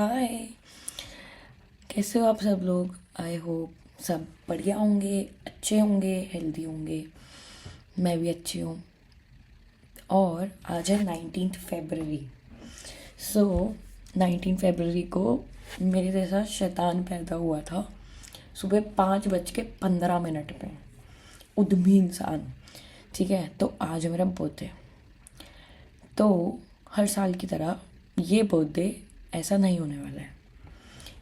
हाय। कैसे हो आप सब लोग? आई होप सब बढ़िया होंगे, अच्छे होंगे, हेल्दी होंगे। मैं भी अच्छी हूँ। और आज है 19 फरवरी। सो 19 फरवरी को मेरे जैसा शैतान पैदा हुआ था सुबह 5:15 पे। उद्यमी इंसान। ठीक है, तो आज है मेरा बर्थडे। तो हर साल की तरह ये बर्थडे ऐसा नहीं होने वाला है,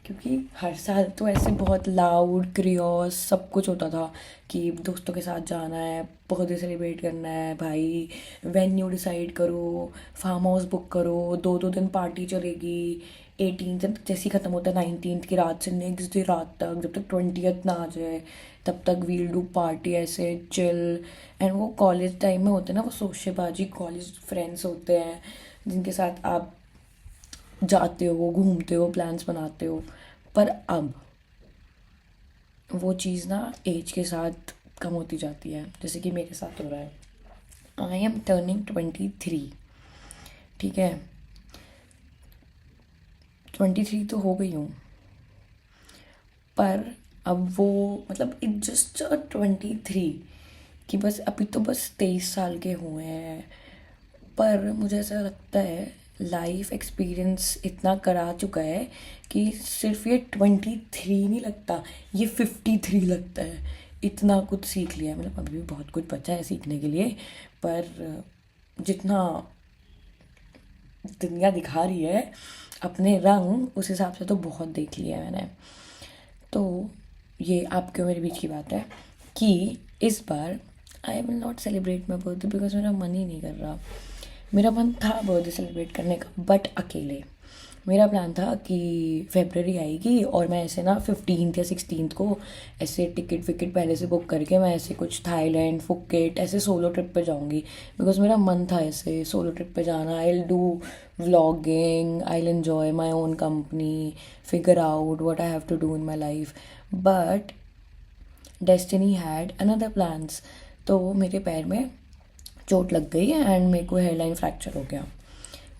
क्योंकि हर साल तो ऐसे बहुत लाउड क्रियोस सब कुछ होता था कि दोस्तों के साथ जाना है, बर्थडे सेलिब्रेट करना है, भाई वेन्यू डिसाइड करो, फार्म हाउस बुक करो, दो दो दिन पार्टी चलेगी। 18 जैसे ही ख़त्म होता है 19 की रात से नेक्स्ट डे रात तक, जब तक 20th ना आ जाए तब तक वील डू पार्टी ऐसे चिल। एंड वो कॉलेज टाइम में होते हैं ना, वो शोशेबाजी कॉलेज फ्रेंड्स होते हैं जिनके साथ आप जाते हो, घूमते हो, प्लान्स बनाते हो। पर अब वो चीज़ ना एज के साथ कम होती जाती है, जैसे कि मेरे साथ हो रहा है। I am turning 23। ठीक है, 23 तो हो गई हूँ, पर अब वो मतलब इट जस्ट 23 कि बस अभी तो बस 23 साल के हुए हैं। पर मुझे ऐसा लगता है लाइफ एक्सपीरियंस इतना करा चुका है कि सिर्फ ये 23 नहीं लगता, ये 53 लगता है। इतना कुछ सीख लिया है, मतलब अभी भी बहुत कुछ बचा है सीखने के लिए। पर जितना दुनिया दिखा रही है अपने रंग, उस हिसाब से तो बहुत देख लिया है मैंने। तो ये आपके और मेरे बीच की बात है कि इस बार I will not celebrate my birthday because मेरा मन ही नहीं कर रहा। मेरा मन था बर्थडे सेलिब्रेट करने का, बट अकेले। मेरा प्लान था कि फेबररी आएगी और मैं ऐसे ना 15 या 16 को ऐसे टिकट विकेट पहले से बुक करके मैं ऐसे कुछ थाईलैंड फुकेट ऐसे सोलो ट्रिप पे जाऊंगी। बिकॉज मेरा मन था ऐसे सोलो ट्रिप पे जाना। I will do vlogging, I will enjoy my own company, figure out what I have to do in my life. But destiny had another plans. तो मेरे पैर में चोट लग गई एंड मेरे को हेयरलाइन फ्रैक्चर हो गया।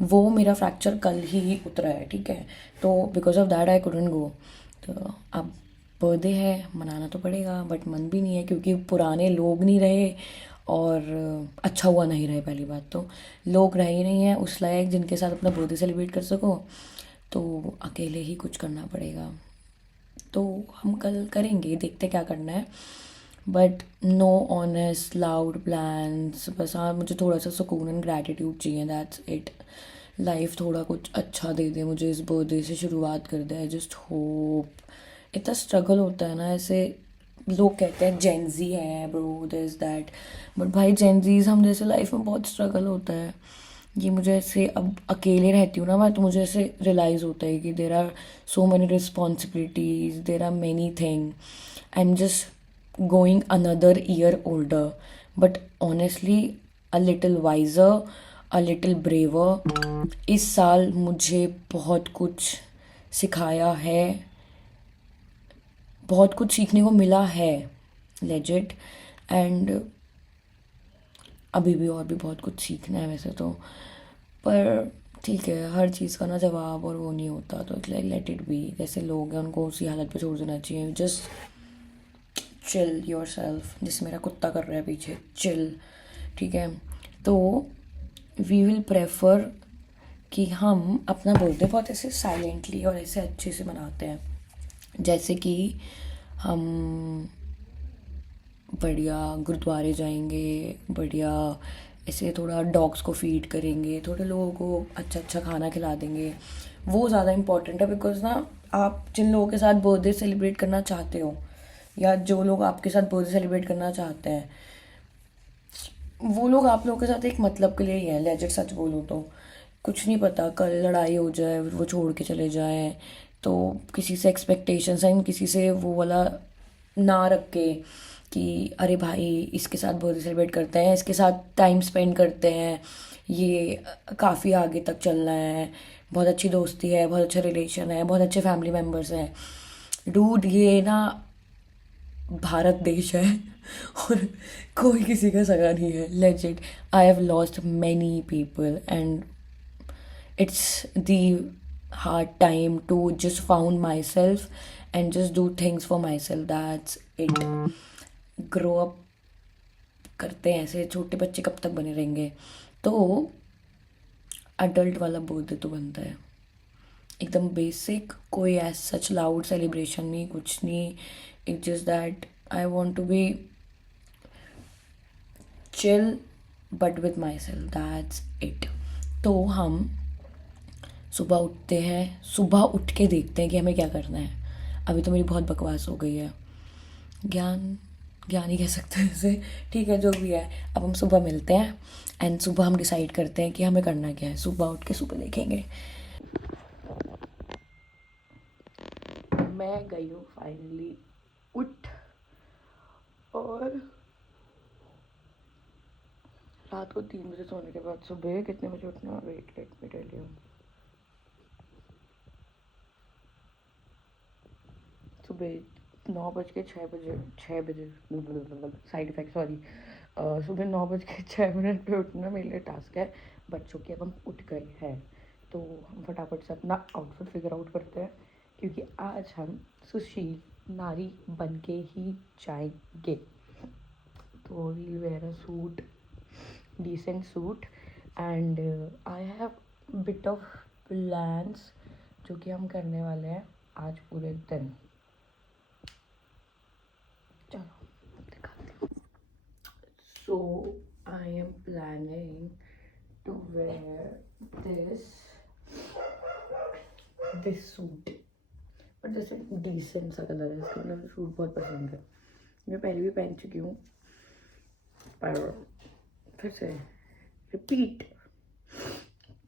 वो मेरा फ्रैक्चर कल ही उतरा है, ठीक है। तो because of that I couldn't go. तो अब बर्थडे है, मनाना तो पड़ेगा, बट मन भी नहीं है क्योंकि पुराने लोग नहीं रहे और अच्छा हुआ नहीं रहे। पहली बात तो लोग रहे ही नहीं हैं उस लायक जिनके साथ अपना बर्थडे सेलिब्रेट कर सको, तो अकेले ही कुछ करना पड़ेगा। तो हम कल करेंगे, देखते क्या करना है। But no honest loud plans, बस हाँ मुझे थोड़ा सा सुकून एंड ग्रैटिट्यूड चाहिए, दैट्स इट। लाइफ थोड़ा कुछ अच्छा दे दे मुझे, इस बर्थडे से शुरुआत कर दे, आई जस्ट होप। इतना स्ट्रगल होता है ना ऐसे। लोग कहते हैं जेंजी है ब्रो, दिस दैट, बट भाई जेंजीज हम जैसे लाइफ में बहुत स्ट्रगल होता है। ये मुझे ऐसे अब अकेले रहती हूँ ना मैं, तो मुझे ऐसे रियलाइज़ होता है कि there are so many responsibilities, there are many thing. I am just going another year older, but honestly a little wiser, a little braver. इस साल मुझे बहुत कुछ सिखाया है, बहुत कुछ सीखने को मिला है, लेजिट। एंड अभी भी और भी बहुत कुछ सीखना है वैसे तो। पर ठीक है, हर चीज़ का ना जवाब और वो नहीं होता, तो लाइक लेट इट बी। जैसे लोग हैं उनको उसी हालत पे छोड़ देना चाहिए। जस्ट चिल योर सेल्फ, जिससे मेरा कुत्ता कर रहा है पीछे, चिल। ठीक है, तो वी विल प्रेफर कि हम अपना बर्थडे बहुत ऐसे साइलेंटली और ऐसे अच्छे से मनाते हैं। जैसे कि हम बढ़िया गुरुद्वारे जाएंगे, बढ़िया ऐसे थोड़ा डॉग्स को फीड करेंगे, थोड़े लोगों को अच्छा अच्छा खाना खिला देंगे। वो ज़्यादा इम्पोर्टेंट है, बिकॉज ना आप जिन लोगों के साथ बर्थडे सेलिब्रेट करना चाहते हो या जो लोग आपके साथ बर्थडे सेलिब्रेट करना चाहते हैं, वो लोग आप लोगों के साथ एक मतलब के लिए ही है। लेजिट सच बोलूँ तो कुछ नहीं पता, कल लड़ाई हो जाए, वो छोड़ के चले जाएं, तो किसी से एक्सपेक्टेशंस हैं, किसी से वो वाला ना रख के कि अरे भाई इसके साथ बर्थडे सेलिब्रेट करते हैं, इसके साथ टाइम स्पेंड करते हैं, ये काफ़ी आगे तक चलना है, बहुत अच्छी दोस्ती है, बहुत अच्छा रिलेशन है, बहुत अच्छे फैमिली मेम्बर्स हैं। डूड ये ना भारत देश है और कोई किसी का सगा नहीं है, legit. I have lost many people and it's the hard time to just found myself and just do things for myself. That's it. Grow up करते हैं ऐसे, छोटे बच्चे कब तक बने रहेंगे? तो अडल्ट वाला बर्थडे तो बनता है एकदम बेसिक, कोई एज सच लाउड सेलिब्रेशन नहीं, कुछ नहीं. It's just that I want to be chill but with my self. That's it. तो हम सुबह उठते हैं, सुबह उठ के देखते हैं कि हमें क्या करना है. अभी तो मेरी बहुत बकवास हो गई है, ज्ञान ही कह सकते हैं इसे. ठीक है, जो भी है. अब हम सुबह मिलते हैं एंड सुबह हम डिसाइड करते हैं कि हमें करना क्या है. सुबह उठ के सुबह देखेंगे. मैं गई हूँ फाइनली उठ, और रात को 3 बजे सोने के बाद सुबह कितने बजे उठना? Wait let me tell you. सुबह 9:06 साइड इफेक्ट सॉरी. सुबह 9:06 पे उठना मेरे लिए टास्क है, बट चूँकि अब हम उठ गए हैं तो हम फटाफट से अपना आउटफिट फिगर आउट करते हैं, क्योंकि आज हम सुशील नारी बन के ही जाएंगे. तो we wear a suit, decent suit, and I have bit of plans जो कि हम करने वाले हैं आज पूरे दिन. चलो दिखाती हूँ. So I am planning to wear this suit, but जैसे डिसेंट सा कलर है इसका. मुझे सूट बहुत पसंद है, मैं पहले भी पहन चुकी हूँ, पर फिर से रिपीट.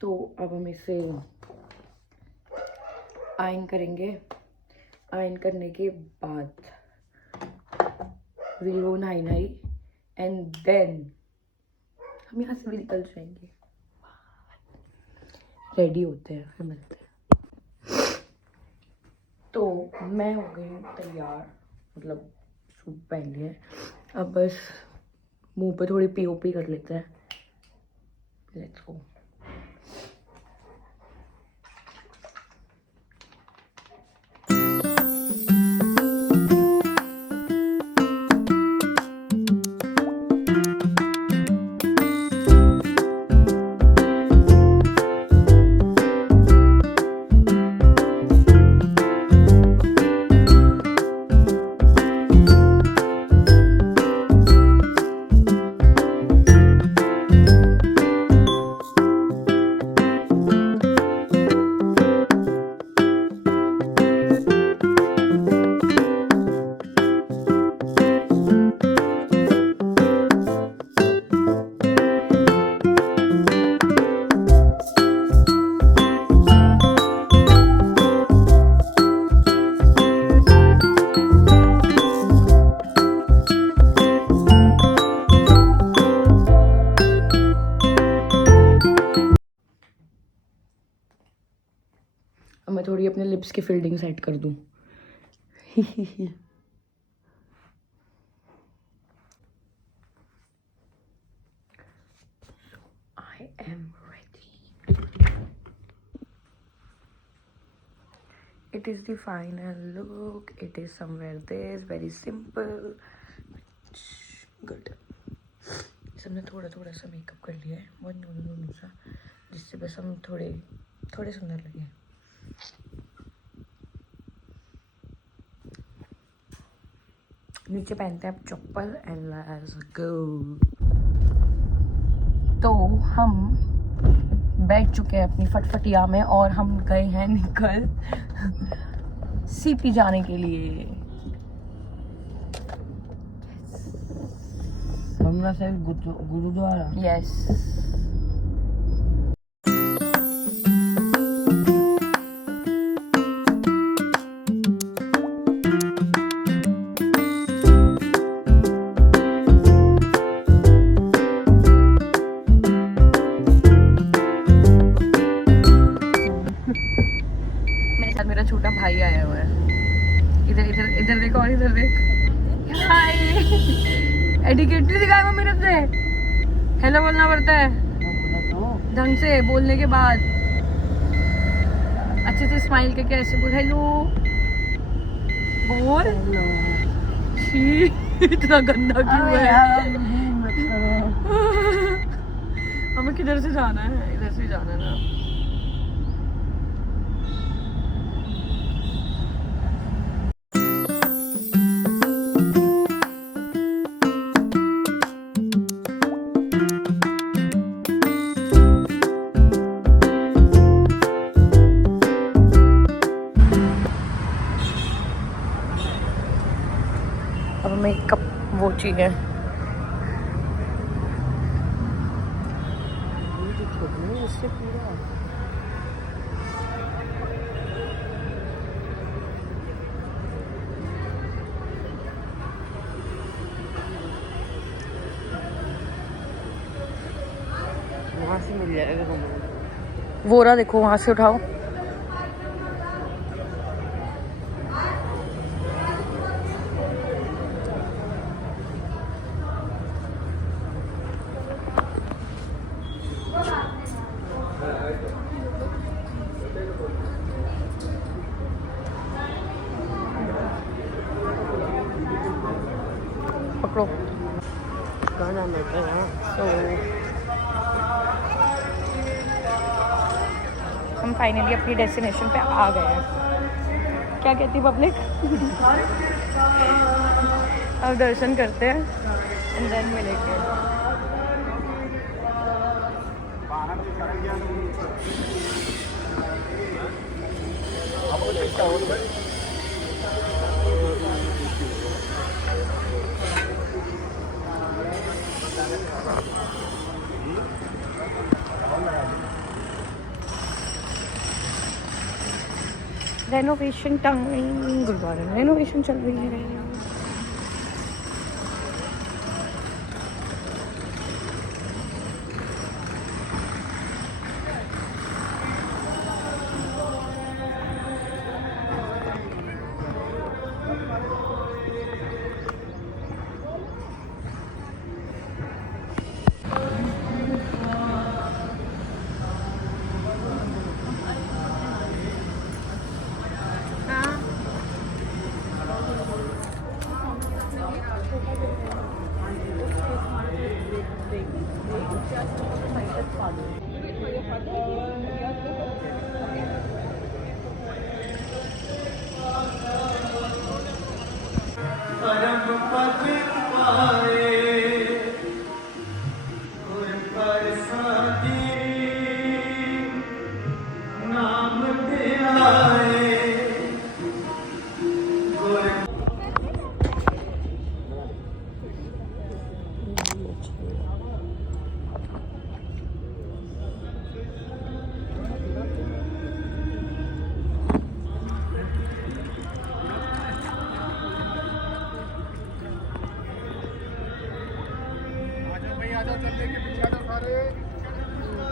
तो अब हम इसे आयरन करेंगे. आयरन करने के बाद विल गो नाई एंड देन हम यहाँ से भी निकल जाएंगे. रेडी होते हैं, फिर मिलते हैं. तो मैं हो गई हूँ तैयार, मतलब सूट पहन लिया है. अब बस मुंह पे थोड़ी पीओपी कर लेते हैं. Let's go. अब मैं थोड़ी अपने लिप्स की फिल्डिंग सेट कर दूँ. I am ready. It is the final look. It is somewhere this, very simple. Good. सबने थोड़ा थोड़ा सा मेकअप कर लिया है, बहुत नॉर्मल सा, जिससे बस हम थोड़े सुंदर लगे. नीचे पहनते हैं अब चप्पल एंड लेट्स गो. तो हम बैठ चुके हैं अपनी फटफटिया में और हम गए हैं निकल सीपी जाने के लिए. हमरा से गुरुद्वारा. यस. मेरा छोटा भाई आया हुआ है. इधर इधर इधर देखो और इधर देख. हाय. एटिकेट नहीं दिखाया वो मेरे से. हेलो बोलना पड़ता है ढंग से, बोलने के बाद अच्छे से स्माइल करके ऐसे बोल हेलो बोल। छी इतना गंदा क्यों है? हमें किधर से जाना है? इधर से जाना है ना। अब हमें एक कप वो चाहिए। वहाँ से मिल जाएगा तुम्हें। वो रहा देखो, वहाँ से उठाओ। पकड़ो। कहाँ जाना है यहाँ? हम फाइनली अपनी डेस्टिनेशन पे आ गए हैं। क्या कहती पब्लिक? अब दर्शन करते हैं एंड देन मिलेंगे। रेनोवेशन टाइम, गुरुद्वारा रेनोवेशन चल रही है।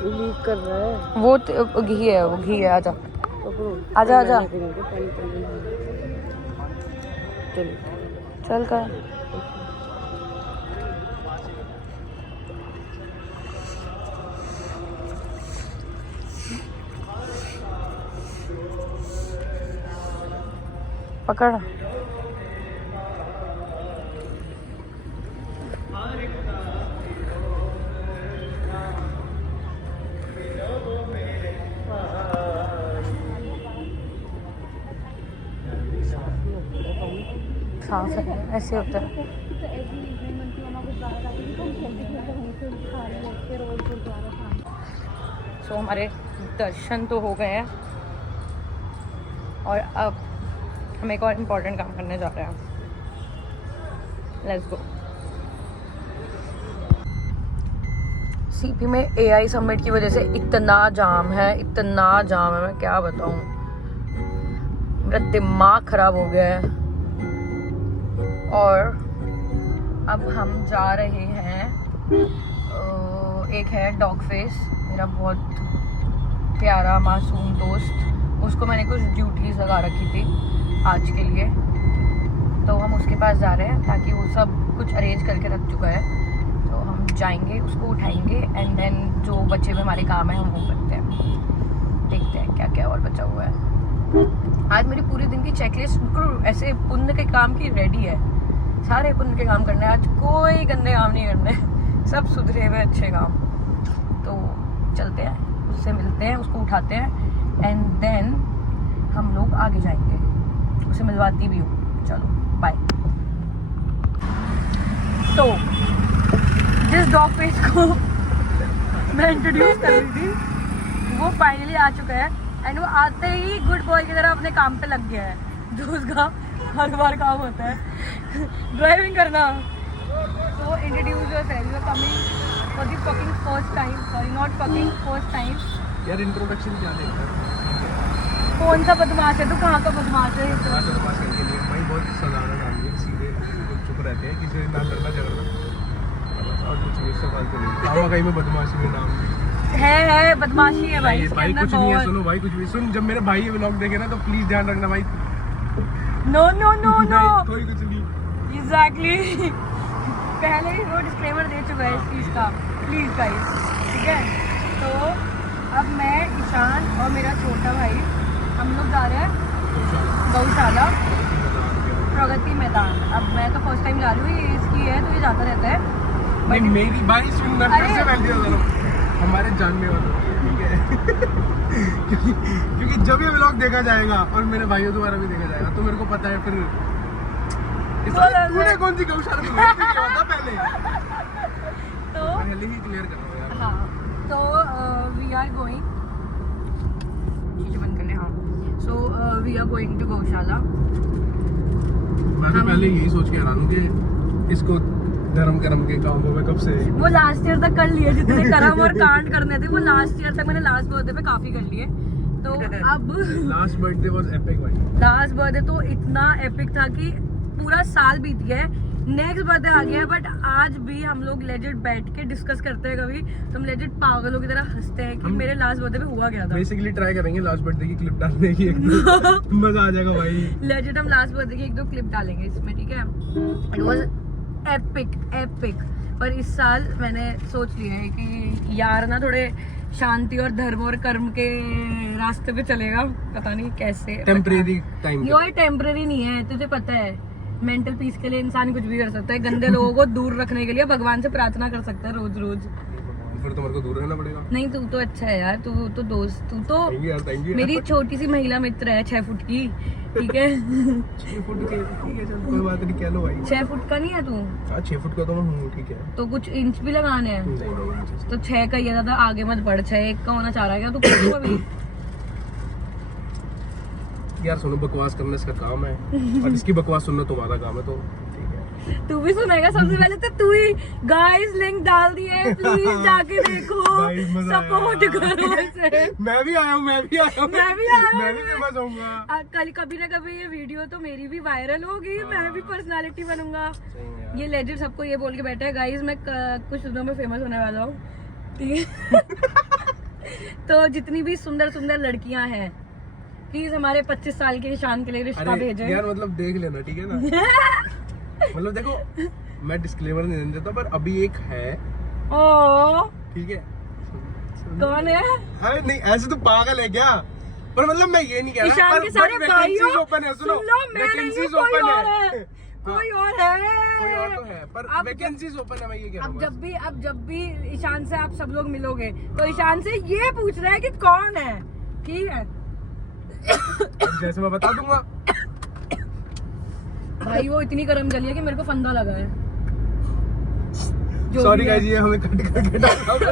लीक कर रहा है वो घी है, वो घी है। आजा आजा आजा, चलो चल कर। पकड़। साफ है, ऐसे होता है। सो हमारे दर्शन तो हो गए हैं और अब हम एक और इम्पोर्टेंट काम करने जा रहे हैं। Let's go. सीपी में AI समिट की वजह से इतना जाम है, इतना जाम है, मैं क्या बताऊं। मेरा दिमाग खराब हो गया है। और अब हम जा रहे हैं, एक है डॉग फेस, मेरा बहुत प्यारा मासूम दोस्त, उसको मैंने कुछ ड्यूटीज लगा रखी थी आज के लिए, तो हम उसके पास जा रहे हैं ताकि वो सब कुछ अरेंज करके रख चुका है। तो हम जाएंगे, उसको उठाएंगे एंड देन जो बचे हुए हमारे काम है हम वो करते हैं। देखते हैं क्या क्या और बचा हुआ है। आज मेरी पूरे दिन की चेकलिस्ट बिल्कुल ऐसे पुण्य के काम की रेडी है। सारे पुण्य के काम करने हैं आज, कोई गंदे काम नहीं करने, सब सुधरे हुए अच्छे काम। तो चलते हैं, उससे मिलते हैं, उसको उठाते हैं एंड देन हम लोग आगे जाएंगे। उसे मिलवाती भी हूँ। चलो बाय। तो जिस डॉग फेस को मैं इंट्रोड्यूस कर रही थी वो फाइनली आ चुका है एंड वो आते ही गुड बॉय की तरह अपने काम पे लग गया है, जो उसका हर बार काम होता है ड्राइविंग करना। तो introduce yourself, you are coming for the fucking first time, sorry not fucking first time. यार इंट्रोडक्शन क्या देता है? कौन सा बदमाश है तू, कहाँ का बदमाश है? बदमाश करने के लिए भाई बहुत साधारण आदमी है, सीधे चुप रहते हैं, किसी से ना लड़ना झगड़ना और कुछ नहीं, इससे फालतू नहीं। कामा कहीं में बदमाशी में नाम है बदमाशी है भाई इसके भाई अंदर कुछ नहीं है। बहुत। सुनो भाई कुछ भी सुन, जब मेरे भाई ये व्लॉग देखे ना तो प्लीज ध्यान रखना भाई। नो नो नो नो कोई कुछ नहीं। एग्जैक्टली पहले ही वो डिस्क्लेमर दे चुका है इस चीज़ का, प्लीज गाइस, ठीक है। तो अब मैं, ईशान और मेरा छोटा भाई हम लोग जा रहे हैं गौशाला प्रगति मैदान। अब मैं तो फर्स्ट टाइम जा रही हूँ, ये इसकी है तो ये जाता रहता है। नहीं मेरी भाई सुन, मैं फिर से वैल्यू बता रहा हूँ हमारे जानने वालों की, ठीक है। क्योंकि जब ये व्लॉग देखा जाएगा और मेरे भाइयों द्वारा भी देखा जाएगा तो मेरे को पता है फिर तूने कौन सी गौशाला में गई थी, क्या बता पहले। तो पहले ही क्लियर कर रहा हूँ यार। हाँ, तो वी आर गोइंग, बंद कर ले। हाँ, so we are going to gaushala. मैं तो पहले यही सोच के हैरान हूँ कि इसको धर्म करम के कामों में कब से वो लास्ट ईयर तक कर लिए, जितने कर्म और कांड करने थे वो लास्ट ईयर तक मैंने लास्ट बर्थडे पे काफी कर लिए। तो अब लास्ट बर्थडे वाज एपिक भाई। लास्ट बर्थडे तो इतना एपिक था कि पूरा साल बीत गया है, नेक्स्ट बर्थडे आ गया है, बट आज भी हम लोग लेजिट बैठ के डिस्कस करते हैं कभी तो हम लेजिट पागलों की तरह हंसते हैं कि मेरे लास्ट बर्थडे पे हुआ क्या था। बेसिकली ट्राई करेंगे लास्ट बर्थडे की क्लिप डालने की, एक मजा आ जाएगा भाई। लेजिट हम लास्ट बर्थडे की 1-2 क्लिप डालेंगे इसमें, ठीक है। It was epic. पर इस साल मैंने सोच लिया है कि यार ना थोड़े शांति और धर्म और कर्म के रास्ते पे चलेगा, पता नहीं कैसे। टेम्परेरी टाइम ये टेम्परेरी नहीं है, तुझे पता है मेंटल पीस के लिए इंसान कुछ भी कर सकता है। गंदे लोगों को दूर रखने के लिए भगवान से प्रार्थना कर सकता है रोज रोज। फिर तो मेरे को दूर रहना पड़ेगा। नहीं तू तो अच्छा है यार, तू तो दोस्त, तू तो थैंक यू मेरी छोटी सी महिला मित्र है 6 फुट की, ठीक है। 6 फुट के, ठीक है चल कोई बात नहीं, कह लो भाई। 6 फुट का नहीं है तू? हाँ 6 फुट का तो मैं हूँ, ठीक है। तो कुछ इंच भी लगाने हैं नहीं। तो 6 का ये ज्यादा आगे मत बढ़, 6 का होना चाह रहा है क्या तू? पूछो अभी। यार सुनो, बकवास करना इसका काम है और इसकी बकवास सुनना तुम्हारा काम है, तो ठीक है। तू भी सुनेगा? सबसे पहले तो तू ही। गाइस लिंक डाल दिए, प्लीज जाके देखो, सपोर्ट करो इसे। मैं भी आया हूँ मैं भी आया हूँ। मैं भी फेमस होऊंगा। कल कभी ना कभी ये वीडियो तो मेरी भी वायरल होगी, मैं भी पर्सनालिटी बनूंगा। ये लेजिट सबको ये बोल के बैठा है गाइस मैं कुछ दिनों में फेमस होने वाला हूँ, ठीक है। तो जितनी भी सुंदर सुंदर लड़कियां हैं प्लीज हमारे 25 साल के ईशान के लिए रिश्ता भेजें। यार मतलब देख लेना, ठीक है ना। मतलब देखो मैं डिस्क्लेमर नहीं देता पर अभी एक है, ओ ठीक है। कौन है? अरे नहीं ऐसे तो पागल है क्या, पर मतलब मैं ये नहीं कह रहा। ईशान के सारे भाइयों ओपन है, सुनो सुन लो, मैं नहीं हूँ, कोई और है, कोई और है, कोई और तो है, पर वैकेंसीज ओपन है, मैं ये कह रहा हूँ। अब जब भी ईशान से आप सब लोग मिलोगे तो ईशान से ये पूछ रहा है कि कौन है, ठीक है। जैसे मैं बता दूंगा भाई वो इतनी गरम जली है कि मेरे को फंदा लगा है। सॉरी गाइस, ये हमें कट करके डालना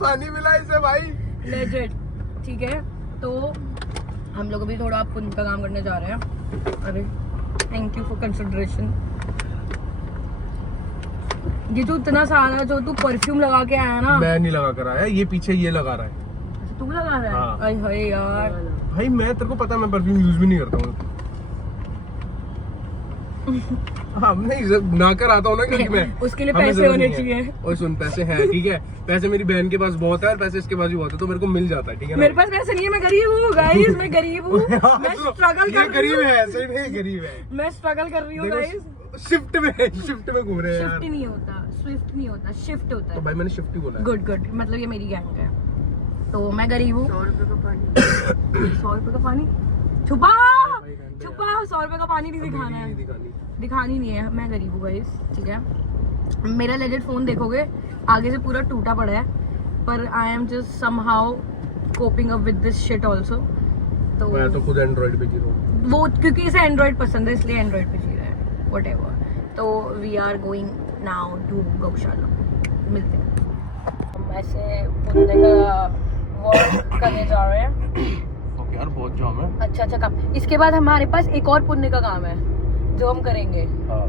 पानी मिला इसे भाई, लेजिट, ठीक है। तो हम लोग अभी थोड़ा पुण्य का काम करने जा रहे हैं। अरे थैंक यू फॉर कंसिडरेशन। ये जो इतना सारा जो तू परफ्यूम लगा के आया ना, मैं नहीं लगा कर आया, ये पीछे ये लगा रहा है। तू लगा रहा है? हाँ। अरे हाय यार भाई मैं तेरे को पता, मैं परफ्यूम यूज भी नहीं करता हूँ। हाँ नहीं ना कर आता हूँ ना, क्योंकि मैं उसके लिए पैसे होने चाहिए। और सुन पैसे हैं, ठीक है, पैसे मेरी बहन के पास बहुत है और पैसे इसके पास भी बहुत है, तो मेरे को मिल जाता है, ठीक है। मेरे पास पैसे नहीं है, मैं गरीब हूँ गाइस, मैं गरीब हूँ, मैं स्ट्रगल कर रही हूँ। गरीब है, सही में गरीब है, मैं स्ट्रगल कर रही हूँ गाइस। शिफ्ट में घूम रहे हैं शिफ्ट नहीं होता, स्विफ्ट नहीं होता, शिफ्ट होता तो है। भाई मैंने शिफ्ट ही बोला है। गुड मतलब ये मेरी गैंग है। तो मैं गरीब हूँ। 100 रुपए का पानी 100 रुपए का पानी छुपा 100 रुपए का पानी नहीं दिखाना है, दिखानी नहीं है। मैं गरीब हूँ गाइस, ठीक है। मेरा लेजेंड फोन देखोगे आगे से पूरा टूटा पड़ा है, पर आई am just somehow coping up with this shit also. तो मैं तो खुद एंड्रॉइड पे जी रहा हूँ, वो क्योंकि इसे एंड्रॉइड पसंद है इसलिए एंड्रॉइड पे जी रहा है, व्हाटएवर। तो we are going now to gaushala, मिलते हैं। हम ऐसे पुण्य का वर्क करने जा रहे हैं। ओके यार बहुत जाम है। अच्छा काम, इसके बाद हमारे पास एक और पुण्य का काम है जो हम करेंगे, हाँ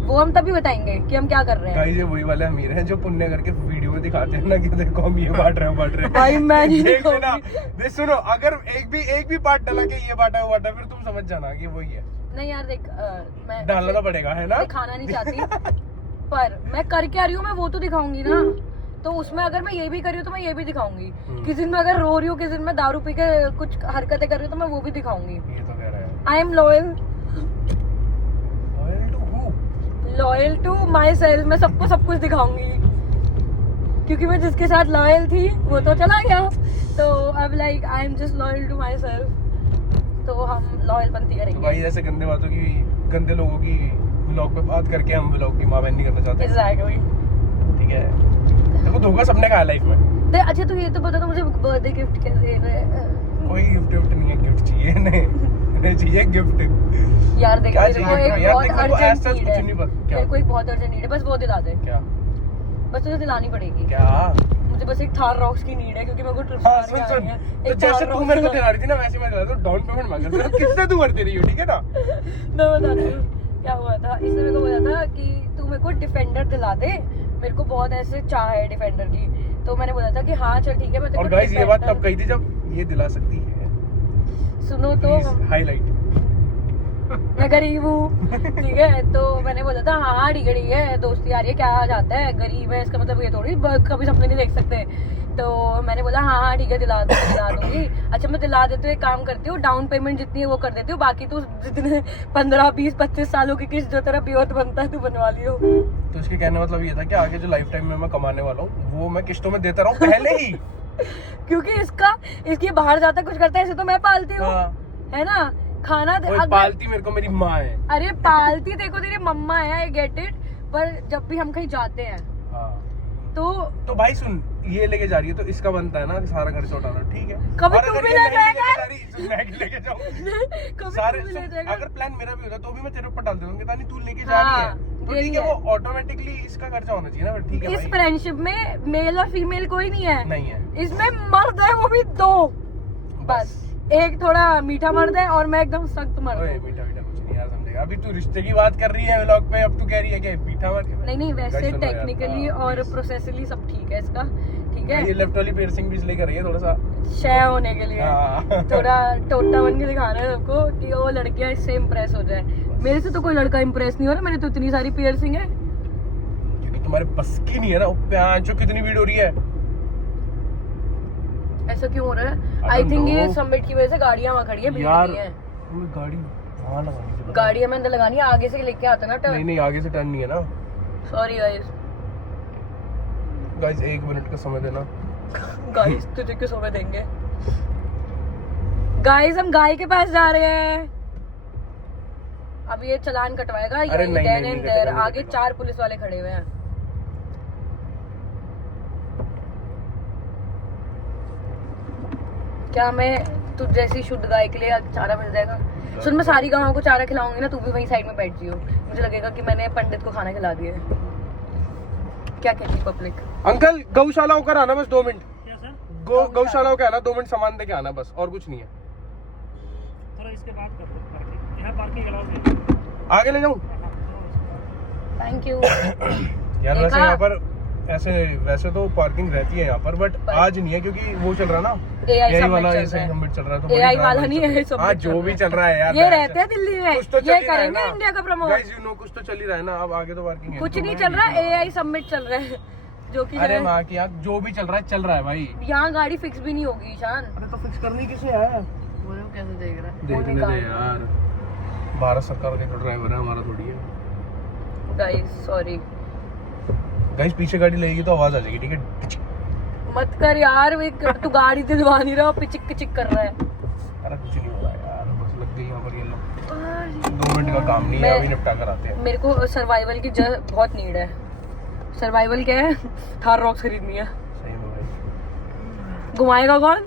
वो हम तभी बताएंगे कि हम क्या कर रहे हैं। गाइस ये वही वाले अमीर हैं जो पुण्य करके वीडियो में दिखाते हैं ना कि देखो हम ये बांट रहे हैं भाई मैं नहीं देख लेना, दिखाऊंगी। देख सुनो, अगर एक भी पार्ट डाला कि ये बांटा वो बांटा, फिर तुम समझ जाना कि वही है। नहीं यार देख, मैं डालना तो पड़ेगा है ना, दिखाना नहीं चाहती पर मैं करके आ रही हूँ, मैं वो तो दिखाऊंगी ना। तो उसमें अगर मैं ये भी कर रही हूँ तो मैं ये भी दिखाऊंगी। किसी दिन मैं अगर रो रही हूँ, किसी दिन मैं दारू पी के कुछ हरकतें कर रही हूँ तो मैं वो भी दिखाऊंगी। ये तो कह रहा है। I am loyal Loyal to who? Loyal to my self. मैं सबको सब कुछ दिखाऊंगी क्योंकि मैं जिसके साथ लॉयल थी वो तो चला गया। तो अब like I am just loyal to my self. तो हम लॉयल बनती तो करेंगे। भाई ऐसे गंदे बातों की, गंदे लोगों की व्लॉग पे बात करके हम व्लॉग की माँ बहन नहीं करना चाहते, एग्जैक्टली। ठीक है। देखो धोखा सबने खाया लाइफ में। अच्छा तो ये तो बता, तो मुझे बर्थडे गिफ्ट क्या दे रहे हैं? कोई गिफ्ट नहीं है, गिफ्ट चाहिए नहीं चाहिए गिफ्ट। यार देख, क्या मेरे को चाहिए? एक यार बहुत देख, मेरे को अर्जेंट ऐसा नीड कुछ है। नहीं पता। क्या? मेरे को एक बहुत अर्जेंट नीड है, बस वो दिला दे। क्या बस तुझे दिलानी पड़ेगी। क्या? मुझे बस एक थार रॉक्स की नीड है क्योंकि मेरे को ट्रिप हाँ सुन सुन, तो जैसे तू मेरे को दिला रही थी ना वैसे मैं दिला दूं। डाउन पेमेंट मांगा था, कितने तू भर दे रही हो, ठीक है ना? मैं बताती हूँ क्या हुआ था। इसने मेरे को बोला था कि तू मेरे को डिफेंडर दिला दे, मेरे को बहुत ऐसे चाह है डिफेंडर की। तो मैंने बोला था कि हाँ चल ठीक है, मैं तेरे और को गाइस ये बात Defender- तब कही थी जब ये दिला सकती है। सुनो तो, हाईलाइट। मैं गरीब हूँ, ठीक है। तो मैंने बोला था हाँ ठीक है, दोस्ती आ रही है, क्या जाता है, गरीब है इसका मतलब ये थोड़ी कभी सपने नहीं देख सकते। तो मैंने बोला हाँ ठीक है, दिला दूंगी। अच्छा मैं दिला देती हूँ, एक काम करती हूँ, डाउन पेमेंट जितनी है वो कर देती हूँ, बाकी तू जितने 15, 20, 25 सालों की किस्त जो तेरा पियोत बनता है तू बनवा लियो। तो इसके कहने मतलब ये था कि आगे जो लाइफ टाइम में मैं कमाने वाला हूँ वो मैं किस्तों में देता रहूँ पहले ही। क्योंकि इसकी बाहर जाता कुछ करता है, ऐसे तो मैं पालती हूँ, हाँ। है ना। खाना पालती मेरे को मेरी माँ है। अरे पालती देखो तेरी मम्मा है, आई गेट इट, पर जब भी हम कहीं जाते हैं हाँ। तो भाई सुन, ये लेके जा रही है तो इसका बनता है ना सारा खर्चा उठाना, ठीक है। कभी और तू अगर भी ये ले नहीं जाएगा? लेके जा रही, सुन, मैं लेके जाऊँ कभी सारे तू भी ले सुन, जाएगा? अगर प्लान मेरा भी होता तो भी मैं तेरे ऊपर डाल देता हूँ कि तानी तू लेके जा रही हाँ, है तो यही ठीक है, है। वो ऑटोमेटिकली इसका खर्चा होना चाहिए ना, ठीक है इस भाई। फ्रेंडशिप में मेल और फीमेल कोई नहीं है, नहीं है इसमें मर्द है, वो भी 2 बस। एक थोड़ा मीठा मर्द है और मैं एकदम सख्त मर्द ओए हूँ। मीठा मीठा कुछ नहीं यार, समझेगा। अभी तू रिश्ते की बात कर रही है व्लॉग पे, अब तू कह रही है कि मीठा मत। नहीं वैसे Guys, सुनो यार, टेक्निकली हाँ, और please। प्रोसेसली सब ठीक है इसका, ठीक है। ये लेफ्ट वाली पियर्सिंग भी इसलिए कर रही है थोड़ा सा शय होने के लिए, हाँ। थोड़ा टोटा बन के दिखाना है सबको कि वो लड़कियां इससे इम्प्रेस हो जाए। मेरे से तो कोई लड़का इम्प्रेस नहीं हो रहा, मेरी तो इतनी सारी पियर्सिंग है। क्योंकि तुम्हारे बस की नहीं है ना। प्याचो कितनी भीड़ हो रही है, ऐसा क्यों हो रहा है? I आई don't थिंक ये know। समिट की वजह से गाड़ियां वहाँ खड़ी है, भीड़ यार नहीं है। हमें गाड़ी वहाँ लगानी थी। गाड़ियां में अंदर लगानी है, आगे से लेके आता ना नहीं टर्न। नहीं आगे से टर्न नहीं है ना। सॉरी गाइस, गाइस 1 मिनट का समय देना। गाइस तुझे क्यों समय देंगे? गाइस हम गाय के पास जा रहे हैं, अब ये चालान कटवाएगा। अरे नहीं, नहीं, नहीं कटेगा, आगे 4 पुलिस वाले खड़े हुए हैं। क्या मैं तुझ जैसी शुद्ध गाय के लिए चारा मिल जाएगा? सुन, मैं सारी गायों को चारा खिलाऊंगी ना, तू भी वहीं साइड में बैठ जियो, मुझे लगेगा कि मैंने पंडित को खाना खिला दिया है। क्या कहती पब्लिक? अंकल गौशाला होकर आना बस 2 मिनट। गौशाला होकर आना 2 मिनट, सामान देके आना बस, और कुछ नहीं है। थोड़ा इसके बाद कर दो, पार्किंग यहाँ पार्किंग अलाउड नहीं। आगे ले जाऊं थैंक यू। यार? वैसे देखा? यहाँ पर ऐसे वैसे तो पार्किंग रहती है यहाँ पर, बट आज नहीं है क्योंकि वो चल रहा ना AI वाला सबमिट चल रहा है। सबमिट चल रहा है, तो AI वाला नहीं है, सबमिट हाँ चल जो रहा भी है। चल रहा है यार, ये रहते हैं दिल्ली में, कुछ तो चल ये ही रहा है करेंगे ना। इंडिया का प्रमोट। गाइस यू नो कुछ तो चल ही रहा है ना, अब आगे तो पार्किंग है। कुछ तो नहीं मैं चल रहा, लिख रहा हूँ। AI सबमिट चल रहा है, जो कि अरे माँ की आँख, जो भी चल रहा है भाई। यहाँ गाड़ी फिक्स भी नहीं होगी ईशान। अरे तो फिक्स करनी किसे है? वो लोग कैसे देख रहा है? देखने दे यार, भारत सरकार का ड्राइवर है, हमारा थोड़ी है। गाइस सॉरी, गाइस पीछे गाड़ी लगेगी तो आवाज आ जाएगी, ठीक है? मत कर यार, तू गाड़ी दिलवा नहीं रहा, पिचिक पिचिक कर रहा है। अरे कुछ नहीं हो रहा यार, बस लग गई यहाँ पर ये लोग। 2 मिनट का काम नहीं है, अभी निपटा कर आते हैं। मेरे को सर्वाइवल की बहुत नीड है। सर्वाइवल क्या है? थार रॉक्स खरीदनी है। सही में भाई। घुमाएगा कौन?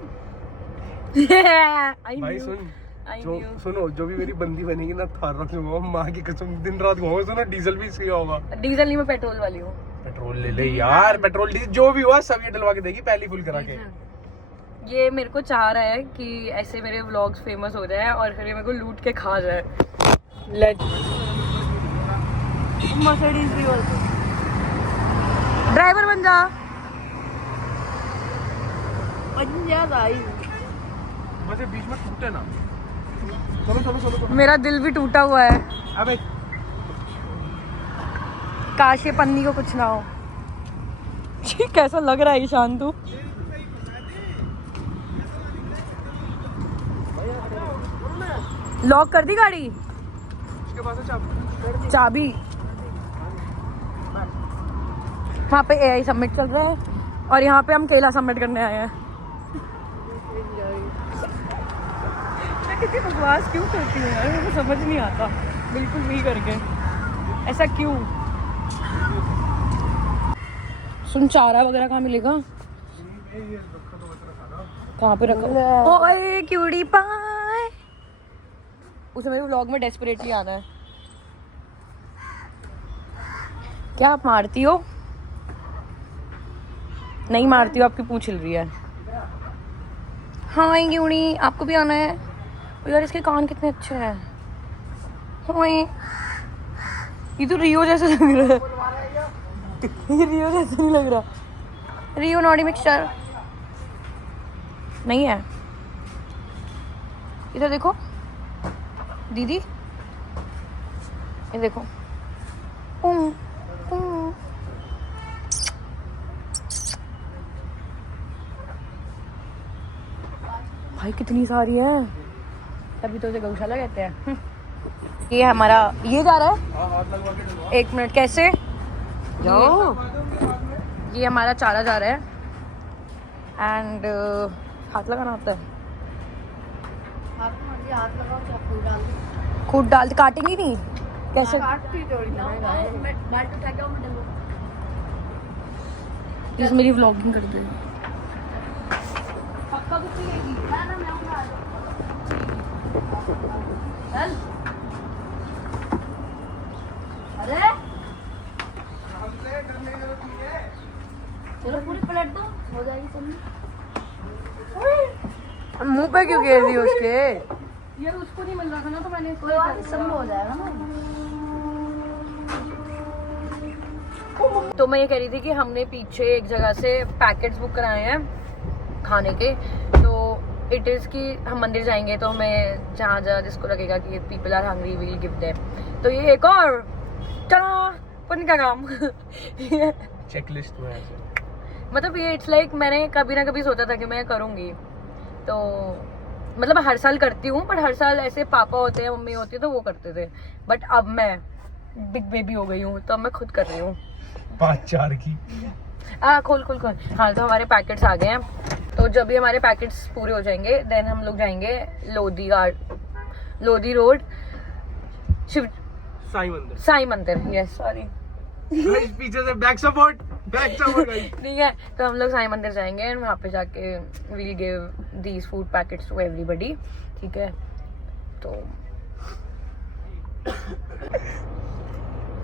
भाई सुनो, जो भी मेरी बंदी बनेगी ना, थार रॉक्स में माँ की कसम दिन रात घुमाऊंगा। सुनो, डीजल भी इसका होगा। डीजल नहीं, मैं पेट्रोल वाली हूँ। पेट्रोल ले ले यार, पेट्रोल डीजल जो भी हुआ सब ये डलवा के देगी, पहली फुल करा के। ये मेरे को चाह रहा है कि ऐसे मेरे व्लॉग्स फेमस हो जाए और फिर ये मेरे को लूट के खा जाए। मर्सिडीज भी बोलते, ड्राइवर बन जा। भाई बस ये बीच में टूटे ना। चलो। मेरा दिल भी टूटा हुआ है। अबे काश ये पन्नी को कुछ ना हो। कैसा लग रहा है ईशान तू? लॉक कर दी गाड़ी? इसके पास है चाबी। वहाँ पे AI सबमिट चल रहा है और यहाँ पे हम केला सबमिट करने आए हैं। मैं कितनी बकवास क्यों करती हूँ यार, मुझे समझ नहीं आता बिल्कुल भी करके, ऐसा क्यों? सुन, चारा वगैरह कहाँ मिलेगा? कहाँ पे रखा? ओए क्यूटी पाई, उसे मेरे व्लॉग में डेस्परेटली आना है। क्या आप मारती हो? नहीं मारती हो, आपकी पूंछ हिल रही है। हाँ क्यूटी, आपको भी आना है? यार इसके कान कितने अच्छे हैं। हाँ, ये तो रियो जैसा लग रहा है। ये रियो जैसा नहीं लग रहा। रियो नॉडी मिक्सचर नहीं है। इधर देखो दीदी, ये देखो। भाई कितनी सारी है, तभी तो उसे गौशाला कहते हैं। ये हमारा, ये जा रहा है। एक मिनट, कैसे जाओ? ये हमारा चारा जा रहा है एंड हाथ लगाना होता है। खुद डाल काटेंगी नहीं? कैसे? प्लीज मेरी व्लॉगिंग कर दे। अरे चलो पूरी पलट दो, हो जाएगी। चलो मुंह पे क्यों गिर रही हो उसके? यार उसको नहीं मिल रहा था ना, तो मैंने इसको सब हो जाएगा ना। तो मैं ये कह रही थी कि हमने पीछे एक जगह से पैकेट्स बुक कराए हैं खाने के। तो इट इज़ कि हम मंदिर जाएंगे तो हमें जहाँ जहाँ जिसको लगेगा कि people are hungry we will give them. तो ये एक और चलो पुण्य का काम। चेकलिस्ट में ऐसे, मतलब ये इट्स लाइक मैंने कभी ना कभी सोचा था कि मैं करूँगी, तो मतलब हर साल करती हूँ, बट हर साल ऐसे पापा होते हैं मम्मी होती है तो वो करते थे, बट अब मैं बिग बेबी हो गई हूँ तो अब मैं खुद कर रही हूँ। 5-4 की खोल। हाँ, तो हमारे पैकेट्स आ गए हैं। तो जब भी हमारे पैकेट्स पूरे हो जाएंगे देन हम लोग जाएंगे लोधी रोड शिव साई मंदिर। यस सॉरी पीछे से बैक सपोर्ट ठीक है। तो हम लोग साई मंदिर जाएंगे एंड वहाँ पे जाके we'll give these food packets to everybody. ठीक है,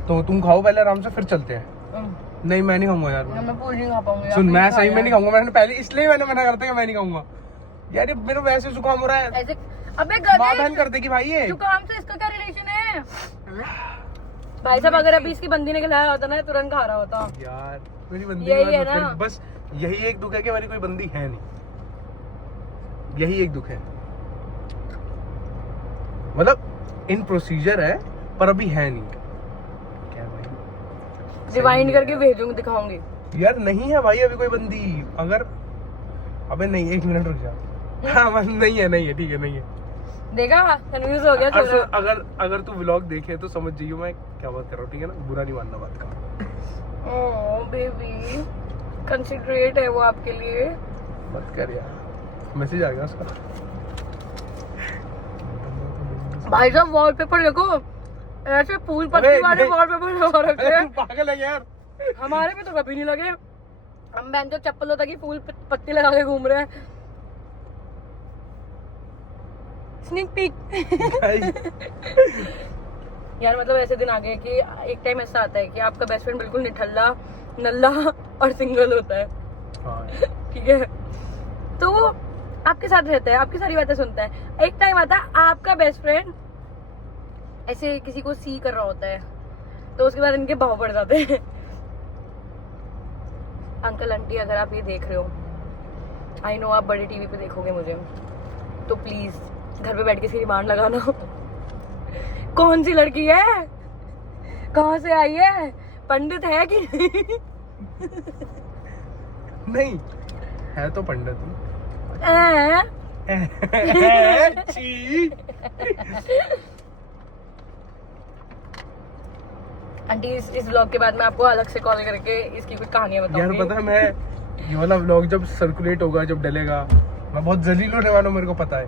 तो तुम खाओ पहले आराम से, फिर चलते हैं। नहीं मैं नहीं खाऊंगा यार, मैं पूरी नहीं खा पाऊंगी। सुन, मैं सही में नहीं खाऊंगा। मैंने पहले इसलिए मैंने मना करता कि मैं नहीं खाऊंगा यार, ये मेरे वैसे जुकाम हो रहा है। ऐसे अबे माँ बहन कर देगी भाई ये जुकाम से इसका क्या रिलेशन है? भाई साहब अगर अभी इसकी बंदी ने खिलाया होता ना तुरंत खा रहा होता यार। मेरी बंदी यही है ना, बस यही एक दुख है कि मेरी कोई बंदी है नहीं, यही एक दुख है। मतलब इन प्रोसीजर है पर अभी है नहीं। क्या भाई, रिवाइंड करके भेजूंगी, दिखाऊंगी यार। नहीं है भाई अभी कोई बंदी। अगर अबे नहीं, 1 मिनट रुक जा। हाँ बस नहीं है ठीक है, नहीं है। देखा, कंफ्यूज हो गया थोड़ा। अगर तू व्लॉग देखे तो समझ जाइयो मैं क्या बात कर रहा हूँ, ठीक है ना? बुरा नहीं मानना बात का। ओह बेबी, कंसिडरेट है वो आपके लिए। मत कर यार, मैसेज आ गया उसका। भाई साहब वॉलपेपर देखो, ऐसे फूल पत्ती वाले वॉलपेपर लगा रखे हैं। पागल है यार, हमारे पे तो कभी नहीं लगे, हम बहन जो चप्पलों तक ही फूल पत्ती लगा के घूम रहे हैं। Sneak peek. यार मतलब ऐसे दिन आ गए कि एक टाइम ऐसा आता है कि आपका बेस्ट फ्रेंड बिल्कुल निठल्ला, नल्ला और सिंगल होता है। ठीक है, तो वो आपके साथ रहता है, आपकी सारी बातें सुनता है। एक टाइम आता है आपका बेस्ट फ्रेंड ऐसे किसी को सी कर रहा होता है, तो उसके बाद इनके भाव बढ़ जाते हैं। अंकल आंटी अगर आप ये देख रहे हो, आई नो आप बड़े टीवी पे देखोगे मुझे, तो प्लीज घर पे बैठ के इसकी डिमांड लगाना। कौन सी लड़की है, कहाँ से आई है, पंडित है कि नहीं है तो पंडित छी। आंटी इस व्लॉग के बाद मैं आपको अलग से कॉल करके इसकी कुछ कहानियां बताऊंगी। यार पता है, मैं ये वाला व्लॉग जब सर्कुलेट होगा, जब डलेगा, मैं बहुत जलील होने वाला हूँ, मेरे को पता है।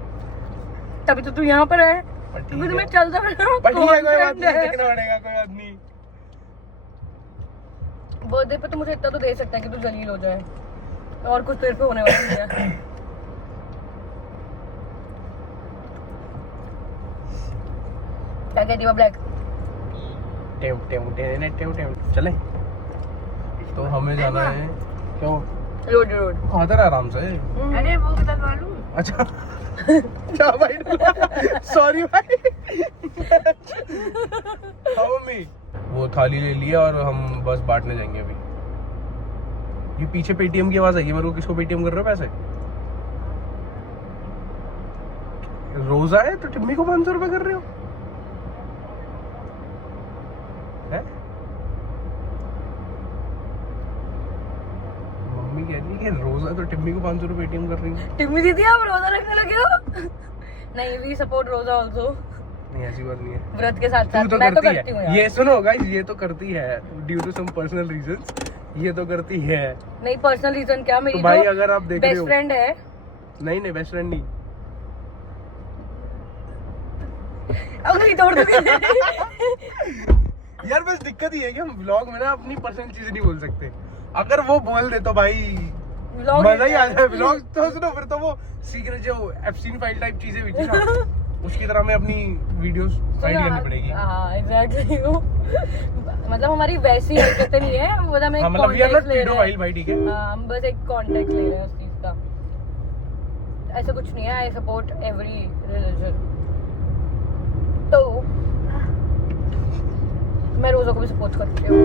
तभी तो तू यहाँ पर है, तभी तो मैं चलता कोई बात नहीं, देखना पड़ेगा, कोई बात नहीं। बर्थडे पे तो मुझे इतना तो दे सकता है कि तू जलील हो जाए, और कुछ देर पे होने वाला नहीं है। क्या कहती है ब्लैक? चले तो हमें जाना है, क्यों रोड आदर आराम से। अरे वो बदलवा लूं। अच्छा क्या भाई, सॉरी भाई। हाँ मम्मी, वो थाली ले लिया और हम बस बांटने जाएंगे अभी। ये पीछे पेटीएम की आवाज आई है, मेरे को किसको पेटीएम कर रहे हो पैसे? रोजा है तो टिम्मी को 500 रुपए कर रहे हो? है? मम्मी कह रही है कि रोजा है तो टिम्मी को 500 रुपए पेटीएम कर रही है। टिम्मी दीदी आप रोजा रखने लगे हो? नहीं, वी सपोर्ट रोजा ऑल्सो। नहीं ऐसी बात नहीं है, व्रत के साथ तू साथ तो मैं तो करती करती हूँ है। यार। ये सुनो गाइस, ये तो करती है due to some personal reasons, ये तो करती है। नहीं पर्सनल रीजन क्या, मेरी तो भाई अगर आप देख रहे बेस्ट हो, फ्रेंड है। नहीं बेस्ट फ्रेंड नहीं, उंगली तोड़ दूंगी। यार बस दिक्कत ही है कि हम व्लॉग में ना अपनी पर्सनल चीजें नहीं बोल सकते। अगर वो बोल दे तो भाई Vlog मजा ही आ जाए। व्लॉग तो सुनो, फिर तो वो सीक्रेट जो एप्स्टीन फाइल टाइप चीजें हुई थी ना, उसकी तरह हमें अपनी वीडियोस साइड करनी पड़ेगी। हाँ एग्जैक्टली। मतलब हमारी वैसी हरकतें नहीं है, मतलब हम एक हाँ, मतलब we are not कॉन्टेक्ट ले रहे pedophile भाई, ठीक है? हैं। हाँ, हम बस एक कॉन्टेक्ट ले रहे हैं उस चीज का, ऐसा कुछ नहीं है। I support every religion. तो मैं रोजा को भी सपोर्ट करती हूँ।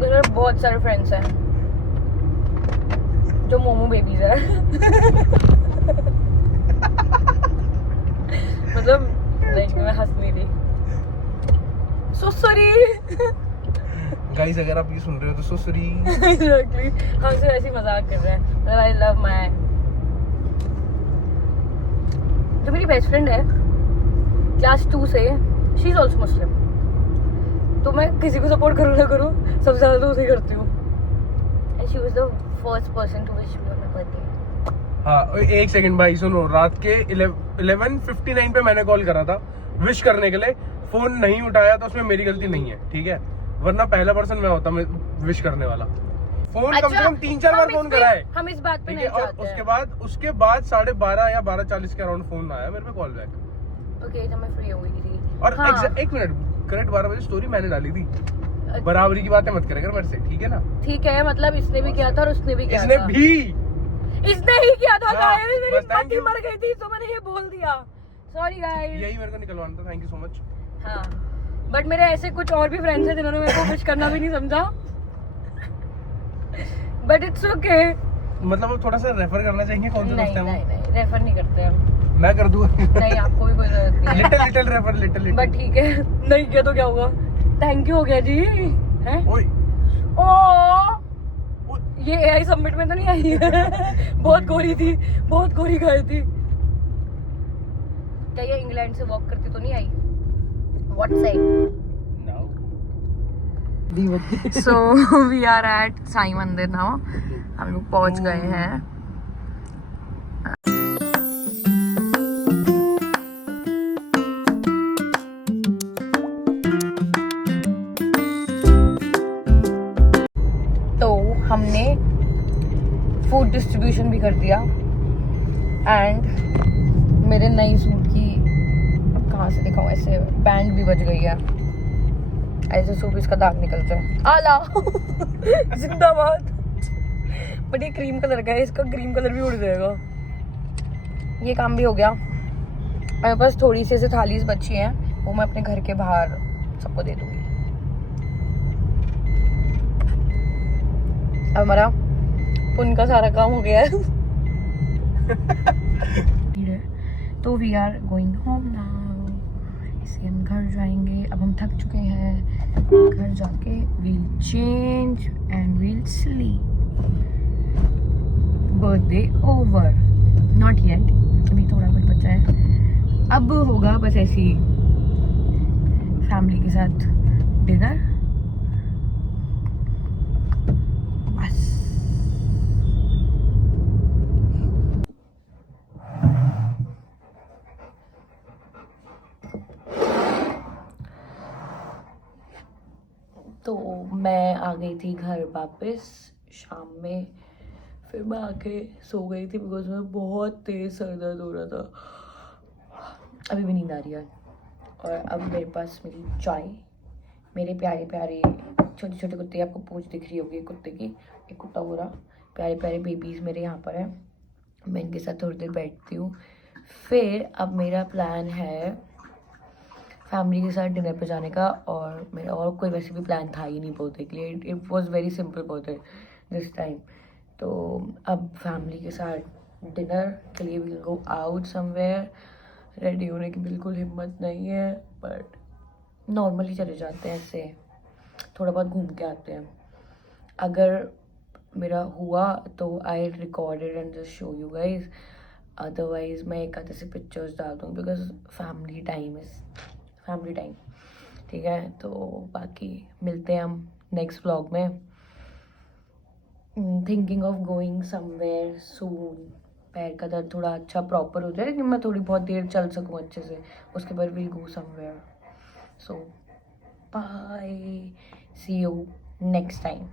मेरे बहुत सारे फ्रेंड्स हैं जो मोमो बेबीज है। मतलब लाइक मैं हंस नहीं रही। सो सॉरी गाइस, अगर आप ये सुन रहे हो तो सो सॉरी। एग्जैक्टली, हमसे ऐसी मजाक कर रहे हैं। आई लव माय, जो मेरी बेस्ट फ्रेंड है क्लास 2 से, शी इज ऑल्सो मुस्लिम। तो मैं किसी को सपोर्ट करूँ ना करूँ, सबसे ज्यादा तो उसे करती हूँ। And she was the first person to wish me on my birthday. हाँ एक सेकंड भाई सुनो, रात के 11:59 पे मैंने कॉल करा था विश करने के लिए, फोन नहीं उठाया तो उसमें मेरी गलती नहीं है, ठीक है? वरना पहला पर्सन मैं होता, मैं विश करने वाला। फोन कम से कम 3-4 बार फोन करा है, हम इस बात पे ठीक नहीं है? और जाते उसके बाद 12:30 या 12:40 के अराउंड फोन आया मेरे पे कॉल बैक। ओके, जब मैं फ्री हो गई थी। और हाँ। एक मिनट, करेक्ट 12 बजे स्टोरी मैंने डाली थी। बराबरी की बातें मत करेगा मेरे से, ठीक है ना? ठीक है, मतलब इसने भी किया था और उसने भी किया इसने था। भी इसने ही किया था हाँ, गाइस। मेरी बस thank पति you। मर गई थी तो मैंने ये बोल दिया, सॉरी गाइस। यही मेरे को निकलवाना था, थैंक यू सो मच। हाँ, बट मेरे ऐसे कुछ और भी फ्रेंड्स हैं जिन्होंने मेरे को विश करना भी नहीं समझा, बट इट्स ओके। मतलब अब थोड़ा सा रेफर करना चाहिए, कौन से दोस्त हैं वो? नहीं रेफर नहीं करते हम। मैं कर दूँ? नहीं, आपको भी कोई जरूरत नहीं है। लिटिल रेफर, लिटिल बट ठीक है, नहीं किया तो क्या हुआ, थैंक यू हो गया जी। हैं? ओए ओ ये AI सबमिट में तो नहीं आई है। बहुत गोरी थी, बहुत गोरी खाई थी। क्या ये इंग्लैंड से वॉक करती तो नहीं आई? What side? No so we are at Sai Mandir now, हम लोग पहुंच गए हैं। तो हमने फूड डिस्ट्रीब्यूशन भी कर दिया एंड मेरे नई सूट की, अब कहाँ से दिखाऊं, ऐसे बैंड भी बज गई है, ऐसे सूट इसका दाग निकलता है। आला जिंदाबाद। बट ये क्रीम कलर का है, इसका क्रीम कलर भी उड़ जाएगा। ये काम भी हो गया। मेरे पास थोड़ी सी ऐसे थालीज बची हैं, वो मैं अपने घर के बाहर सबको दे दूंगी। अब हमारा पुण्य का सारा काम हो गया है। तो we are going home now, इसलिए हम घर जाएंगे। अब हम थक चुके हैं, घर जाके we'll change and we'll sleep. Birthday over, not yet, अभी थोड़ा कुछ बचा है। अब होगा बस ऐसी फैमिली के साथ डिनर, बस। तो मैं आ गई थी घर वापस शाम में, फिर मैं आके सो गई थी बिकॉज मैं बहुत तेज़ सर दर्द हो रहा था। अभी भी नींद आ रही है। और अब मेरे पास मेरी चाय, मेरे प्यारे प्यारे छोटे छोटे कुत्ते, आपको पूंछ दिख रही होगी कुत्ते की, एक कुत्ता हो रहा, प्यारे प्यारे बेबीज़ मेरे यहाँ पर हैं। मैं इनके साथ थोड़ी देर बैठती हूँ। फिर अब मेरा प्लान है फैमिली के साथ डिनर पे जाने का, और मेरा और कोई वैसे भी प्लान था ही नहीं बर्थडे के लिए। It was very simple birthday this time. तो अब फैमिली के साथ डिनर के लिए will go out somewhere. Ready होने की बिल्कुल हिम्मत नहीं है, बट नॉर्मली चले जाते हैं, ऐसे थोड़ा बहुत घूम के आते हैं। अगर मेरा हुआ तो I recorded and just show you guys, otherwise मैं एक आधे से पिक्चर्स डाल दूँ, because family time is family time. ठीक है, तो बाकी मिलते हैं हम नेक्स्ट व्लॉग में। थिंकिंग ऑफ गोइंग समवेयर सून। पैर का दर्द थोड़ा अच्छा प्रॉपर हो जाए, लेकिन मैं थोड़ी बहुत देर चल सकूँ अच्छे से, उसके बाद will go somewhere. So bye, see you next time.